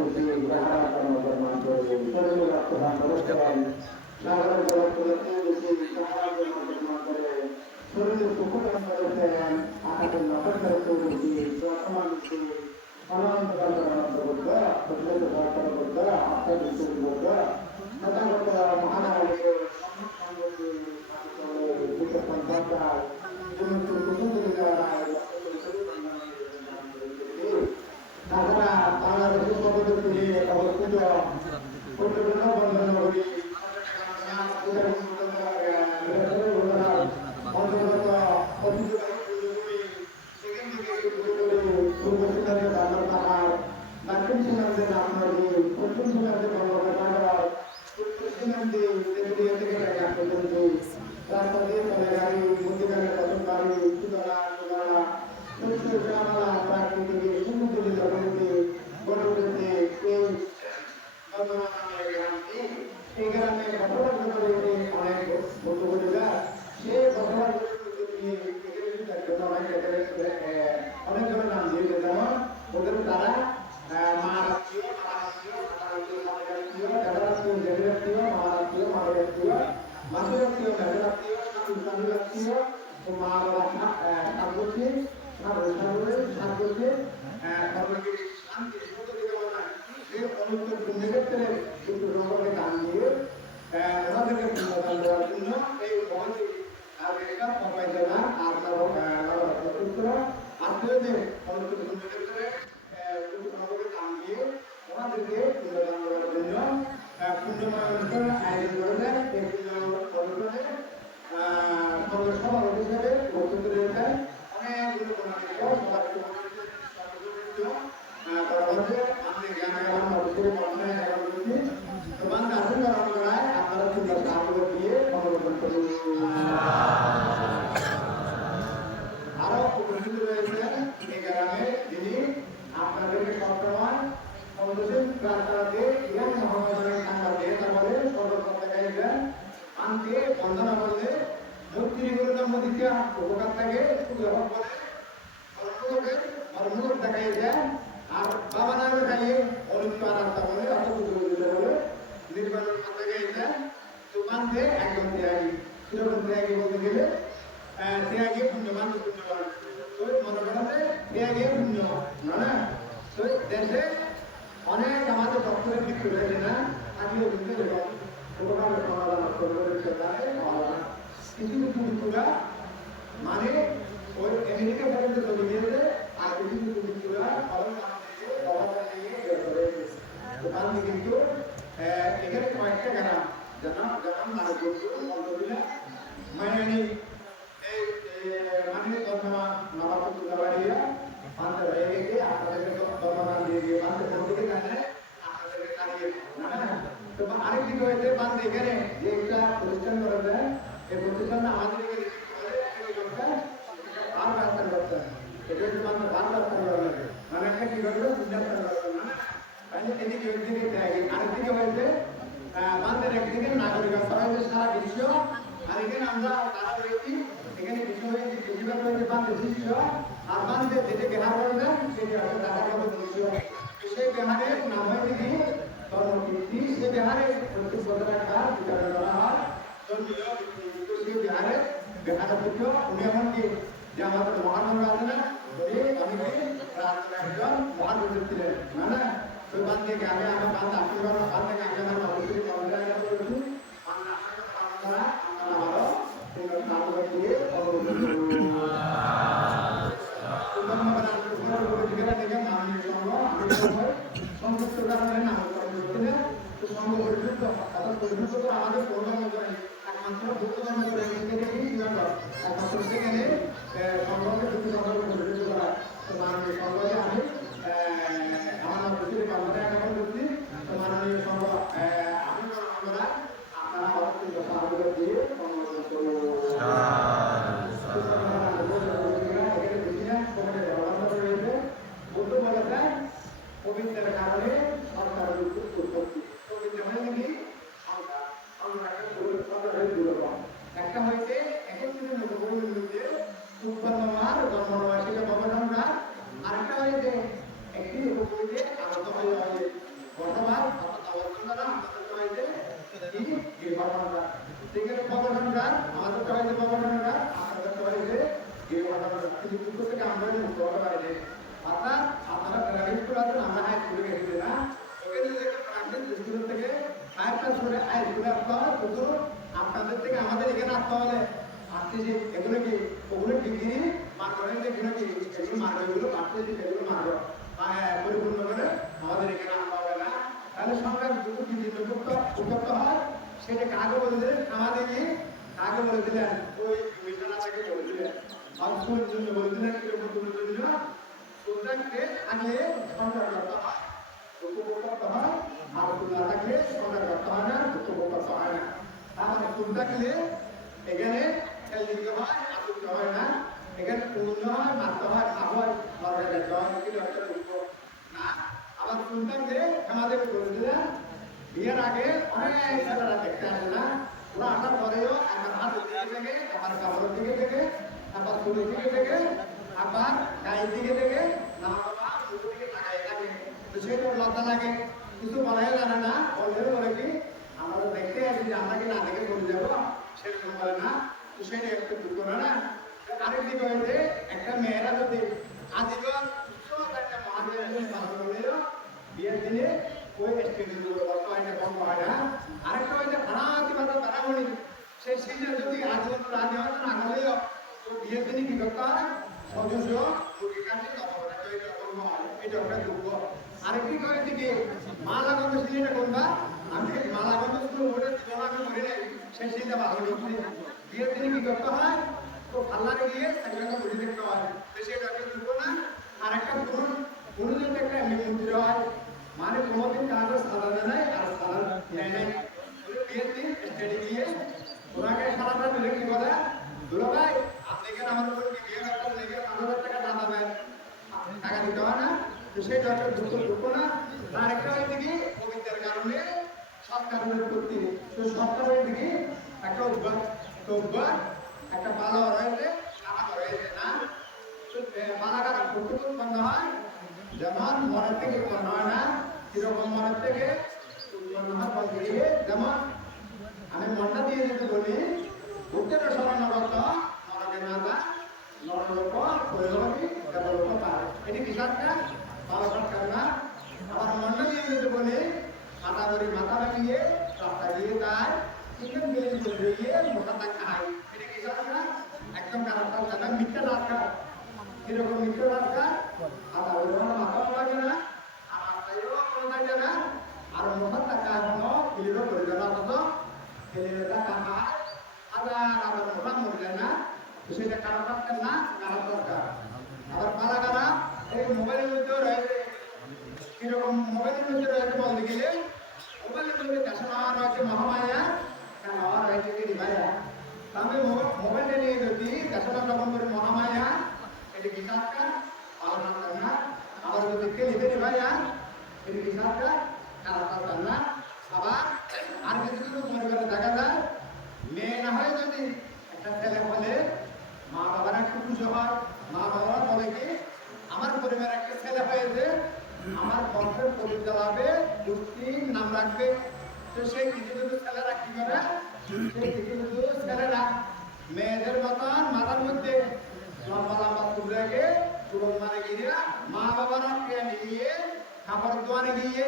করছি যাহারা কর্মকর মাত্র শরীরে রক্ত দান করেছেন সাগরের জলপ্রদাতে বেশি যাহারা কর্মকর মাত্র শরীরে সুখ দান করেছেন আকাশের নক্ষত্রের চৌরুষি ব্রহ্মাণ্ডকে অনন্তকাল অনন্ত করত প্রতিনিয়ত সরকার করত আত্মা বিশ্বজি করত তথাগত মহানারীকে সন্তান তাছাড়া বাংলাদেশের সভাপতি অবস্থিত পর্যটন বন্ধন নগরী অন্তর্গত পূর্ব সীমান্তে বাংলার পাহাড় দক্ষিণ সীমান্তে রামনদী পশ্চিম সীমান্তে বঙ্গোপসাগর উত্তর সীমান্তে তেঁতুলিয়া থেকে ঢাকা পর্যন্ত রাস্তা দিয়ে চলে গাড়ি মন্দিরের পথন গাড়ি সুতলা সুতলা শস্য শ্যামলা প্রাকৃতিক সমুদ্রের জগতে গড়ে উঠেছে এই গ্রামটি এই গ্রামে বসবাস করে অনেক বন্ধুবন্ধুরা সেই বসবাস অনেক জনের নাম দিয়েছে যেমন ওদের তারা মহারাষ্ট্রীয় জেলারাষ্ট্রীয় মহারাষ্ট্রীয় মহারাষ্ট্রীয় মাতৃরাষ্ট্রীয় মেঘরাষ্ট্রীয় স্বামীরাষ্ট্রীয় সাতগোষ্ঠী কিন্তু সকলকে দান দিয়ে ওনাদেরকে পুণ্যদান দেওয়ার জন্য এই মহাজি আমেরিকা সবাই জেলা আর আত্মীয়দের অনুষ্ঠিত পুণ্যক্ষেত্রে সকলকে দান দিয়ে ওনাদেরকে পুণ্যদান দেওয়ার জন্য পুণ্যময় অনুষ্ঠান আয়োজন করেছেন এই পুণ্য অনুষ্ঠানে সভাপতি হিসেবে উপস্থিত রয়েছেন অনেকগুলো আপনি গ্রামে গেলাম অবশ্যই পড়াশোনায় এখন করছি তোমার আসুন করায় আপনারা সুন্দর সাহায্য দিয়ে অবলম্বন করুন আরো উপস্থিত রয়েছেন এই গ্রামে যিনি আপনাদেরকে সবসময় সন্তোষের রাস্তাতে ইরান মহামারী সাংবাদে তারপরে সর্বপ্রথমে আনতে বন্ধনা বললে মূর্তি মূর্তিকা উপকার থাকে ধর্মলোক দেখাই যায় আর বাবা নামে খাইয়ে অলিপ্ত রাস্তা বলে অত বলে নির্বাচন করতে গিয়ে তো মানতে একদম ত্যাগী সেরকম ত্যাগী বলতে গেলে ত্যাগী পুণ্যবান পুণ্যবান তো মনে করাতে ত্যাগী পুণ্য না তো দেশে অনেক আমাদের ডক্টরের দিক রয়েছে না থাকলেও কিন্তু উপকারের সমাধান কিছু কিছু মৃত্যুরা মানে ওই আমেরিকা পর্যন্ত চলে গিয়েছে আর কিছু কিছু মৃত্যুরা কিন্তু এখানে কয়েকটা গ্রাম যেমন নারকপুর মায়ানি এই মানে নবাবুদ্দাবাড়িয়া মানতে হয়ে গেছে আপনাদেরকে দরমান দিয়ে গিয়ে মানতে থেকে জানে আপনাদেরকে কাটিয়ে তো আরেকদিকে হয়েছে বান্ধে এখানে যে একটা প্রতিষ্ঠান করা যায় এই প্রতিষ্ঠানটা আমাদের আর রাস্তা করতে এটা হচ্ছে মানুষ আর রাস্তা করা লাগে মানে একটা কি করবে সিদ্ধান্ত করা না তাহলে এদিকে একদিকে দেয় আরেকদিকে হয়েছে বান্ধের একদিকে নাগরিক হয়েছে সারা বিশ্ব আর এখানে আমরা তারা রয়েছি এখানে বিশ্ব হয়েছে বেশিরভাগ হয়েছে বান্ধের বিশ্ব আর বান্ধের যেটা বিহার করবেন সেটি হচ্ছে ঢাকা বিশ্ব সেই বিহারের নাম হয়েছে কি ধর্মকীর্তি সে বিহারে প্রত্যেক বছর একটা বিচার করা হয় সেই বিহারে বিহারপুত্র উনি এমনকি যে আমাদের মহানগর আছে না আমি একজন মহানগর ছিলেন না ওই বান থেকে আমি আমার বান আশীর্বাদ বান থেকে আমি আমার অবশ্যই করেছি আমারও দিয়ে সংযুক্ত কারণে নামকরণ করতে সংঘ পরিযুক্ত অর্থাৎ পরিযুক্ত আমাদের একমাত্র ভুক্তকরণ করে একমাত্র সেখানে সংঘকে যুক্ত সংঘকে পরিযুক্ত করা তো মাননীয় সংঘকে আমি আমার প্রচুর কর্মচারী করছি তো মাননীয় সংঘ আমি আপনারা অবশ্যই সাহায্য দিয়ে বলতে বলা যায় পবিত্রের কারণে সরকারের উৎপত্তি পবিত্র মানে কি একটা হয়েছে একত্রিত উৎপন্ন জন্মবার্ষিক গবেষণা আরেকটা হয়েছে এগুলো আসতে হয় শুধু আপনাদের থেকে আমাদের এখানে আসতে হলে আসতেছি এগুলো কি ওগুলো ডিগ্রি মার করেন এগুলো কি এগুলো মারবে এগুলো আসতেছি এগুলো মারবে পরিপূর্ণ করে আমাদের এখানে আসতে হবে না তাহলে সরকার যদি ডিগ্রি উদ্যুক্ত হয় সেটা কাকে বলে দিলেন আমাদের কি কাকে বলে দিলেন ওই মিশনাকে বলে দিলেন অস্কুলের জন্য বলে দিলেন কিরকম তুলে দিলেন সুলতানকে আগে সরকার করতে হয় দুঃখ করতে হয় আর সুলতান থাকলে সরকার করতে হয় না দুঃখ করতে হয় না তাহলে সুলতানকে এখানে খেল দিতে হয় আসতে হয় না এখানে পূর্ণ হয় মারতে হয় খাওয়া হয় সরকারের জয় কিন্তু একটা দুঃখ না আবার সুলতানকে আমাদেরকে বলে দিলেন বিয়ের আগে অনেক ছেলেরা দেখতে আসে না ওরা আসার পরেও একবার হাত দিকে থেকে আবার কাপড়ের দিকে থেকে আবার চুলের দিকে থেকে আবার গায়ের দিকে থেকে না বাবা চুলের দিকে তাকাই থাকে তো সেটা লজ্জা লাগে কিছু বলাই জানে না বললে বলে কি আমরা দেখতে আসি যে আমরা কি না দেখে চলে যাবো সেরকম বলে না তো সেটা একটু দুঃখ না আরেক দিকে হয়েছে একটা মেয়েরা যদি আজীবন একটা মহাবিদ্যালয় পালন করলেও বিয়ের দিনে ওই স্টেডিয়ামগুলো বন্ধ হয় না বন্ধ হয় না আরেকটা হয়েছে ভাড়াতি ভাড়া বেড়ামণি সেই সিজনে যদি আজীবন রাজি হয় না হলেও তো বিয়ের দিনে কি করতে হয় সদস্য মুরগি কাটে এটা একটা দুঃখ আরেকটি করে দিকে মালাগঞ্জ সিজনে কোনটা আমি মালাগঞ্জ শুধু ওটা জীবন আমি মরে নাই সেই সিজনে ভালো করছি বিয়ের দিনে কি করতে হয় তো পাল্লারে গিয়ে একটা মুড়ি দেখতে হয় বেশি এটা একটা দুঃখ না আর একটা পুরুষের একটা এমনি মন্দির হয় মানে কোনোদিন কাগজ সালানো নাই আর সালান নেয় নাই বিয়ের দিন স্টেডি গিয়ে ওনাকে সালাটা দিলে কি বলে দুলো ভাই আপনি কেন আমার উপর কি বিয়ে করতেন লেগে 5,000 টাকা দাম পাবেন টাকা দিতে হয় না তো সেই একটা দুঃখ না আর একটা হয়েছে কি পবিত্রের কারণে সরকারের প্রতি তো সরকারের দিকে একটা অভ্যাস একটা ভালো রয়েছে খারাপ রয়েছে না বালাঘাট কতটুকু বন্ধ হয় যেমন মনের থেকে উৎপন্ন হয় না কিরকম মনের থেকে উৎপন্ন হয় বলতে গিয়ে যেমন আমি মনটা দিয়ে যদি বলি ভূতের স্মরণগত নরকে না যা নরলোক কৈলবী দেবলোক পায় এটি কি সরকার ভালো সরকার না আমার মনটা দিয়ে যদি বলি মাথা ধরে মাথা ভাঙিয়ে রাস্তা দিয়ে যায় চিকেন বিরিয়ানি করে দিয়ে মোটাটা খায় এটি কি সরকার একদম খারাপ সরকার মিথ্যা সরকার কিরকম মিত্র রাস্তার আবার ওরকম মাথাও লাগে না আর রাস্তায়ও কোনো থাকে না আর মোটার টাকা এখনো কিলিরও করে দেওয়া অথচ কিলির টাকা খায় আবার মোটা মরে যায় না তো সেটা খারাপ রাস্তার না খারাপ সরকার আবার কারা কারা এই মোবাইলের মধ্যেও রয়েছে কিরকম মোবাইলের মধ্যে রয়েছে বলতে গেলে মোবাইলের মধ্যে দেশে নেওয়া রয়েছে মহামায়া নেওয়া রয়েছে কি ভাইয়া আমি মোবাইলটা নিয়ে যদি দেশে যখন করে মহামায়া এটা কি সরকার পালন করে না আবার যদি খেলি বেরি ভাইয়া এটা কি সরকার খারাপ সরকার না আবার আর কিছু কিছু পরিবারে দেখা যায় মেয়ে না হয় যদি একটা ছেলে বলে মা বাবার একটু খুশি হয় মা বাবা বলে কি আমার পরিবারে একটা ছেলে হয়েছে আমার বংশের পরিচয় চালাবে গোষ্ঠীর নাম রাখবে তো সেই কিছু কিছু ছেলেরা কি করে সেই কিছু কিছু ছেলেরা মেয়েদের মতন মাথার মধ্যে লম্বা লম্বা চুল রেখে চুল মারে গিয়ে মা বাবার প্যান নিয়ে খাবার দোয়ানে গিয়ে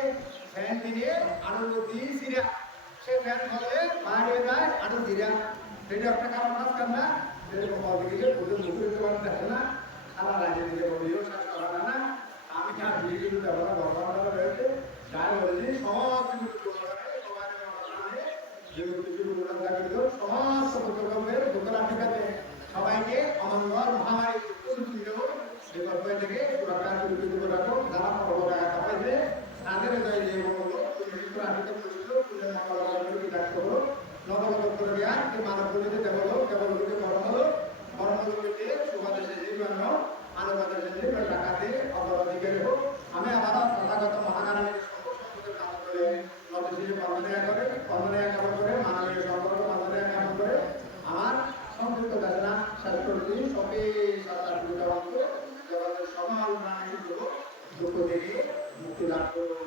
ফ্যান দিয়ে আলু দিয়ে সিরিয়া সে ফ্যান ফলে বাইরে যায় আলু সিরিয়া সেটা একটা কারণ কাজ কর না সেরকম বলতে গেলে পুরো মুখে তোমার দেখে না সারা রাজ্যে দিকে বলিও শেষ করা না আমি যা ভিডিও ব্যবহার গর্বটা রয়েছে যাই বলেছি সব কিছু সমস্ত প্রকল্পের দোকান ঠিকাতে সবাইকে অমঙ্গল মহামারী থেকে সুরক্ষা সুরক্ষিত রাখো যারা টাকা পাইছে তাদের যে নবগত করে দেওয়া মানব গতিতে কেবল গরম হলো গতিতে সুবাদেশে জীবন মানবতার জন্য টাকাতে অগ্রাধিকার হোক আমি আবারও তথাগত মহানারায়ণের মানবীয় সম্পর্ক বন্ধনের জ্ঞাপন করে আমার সংযুক্ত ঘোষণা শেষ করছি সবে জগতের সকল প্রাণী দুঃখ থেকে মুক্তি লাভ করবো।